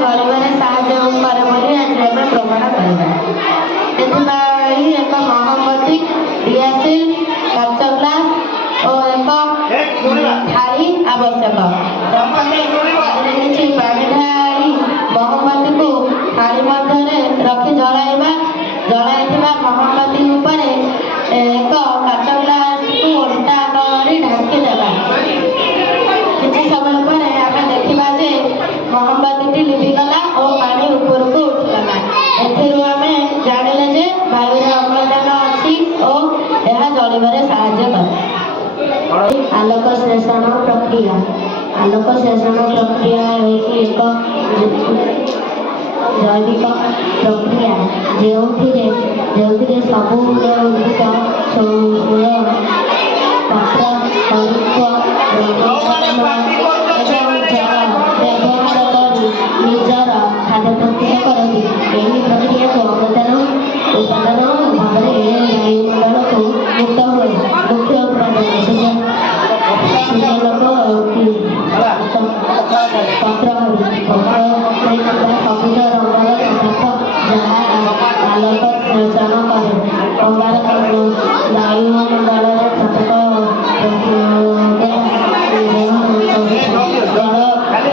ଜଳିବାରେ ସାହାଯ୍ୟ କରେ ବୋଲି ଆଜି ଆମେ ପ୍ରମାଣ କରିବା। ଏଥିପାଇଁ ଏକ ମହମବତୀ, ଦିଆସିଲ, କାଚ ଗ୍ଲାସ ଓ ଏକ ଥାଳି ଆବଶ୍ୟକ। ପ୍ରଥମେ କିଛି ପାଣି ଢାଳି ମହମବତୀକୁ ଥାଳି ମଧ୍ୟରେ ରଖି ଜଳାଇବା। ଜଳାଇଥିବା ମହମବତୀ ଉପରେ ଏକ କାଚ ଗ୍ଲାସକୁ ଓଲଟା କରି ଢାଙ୍କିଦେବା। କିଛି ସମୟ ପରେ ଆମେ ଦେଖିବା ଯେ ମହମବତୀଟି ଲିଭିଗଲା ଓ ପାଣି ଉପରକୁ ଉଠିଗଲା। ଏଥିରୁ ଆମେ ଜାଣିଲେ ଯେ ବାୟୁରେ ଅମ୍ଳଜାନ ଅଛି ଓ ଏହା ଜଳିବାରେ ସାହାଯ୍ୟ କରେ। ଆଲୋକ ଶୋଷଣ ପ୍ରକ୍ରିୟା। ଆଲୋକ ଶୋଷଣ ପ୍ରକ୍ରିୟା ହେଉଛି ଏକ ଜୈବିକ ପ୍ରକ୍ରିୟା ଯେଉଁଥିରେ ସବୁ ଉଦ୍ଭିଦ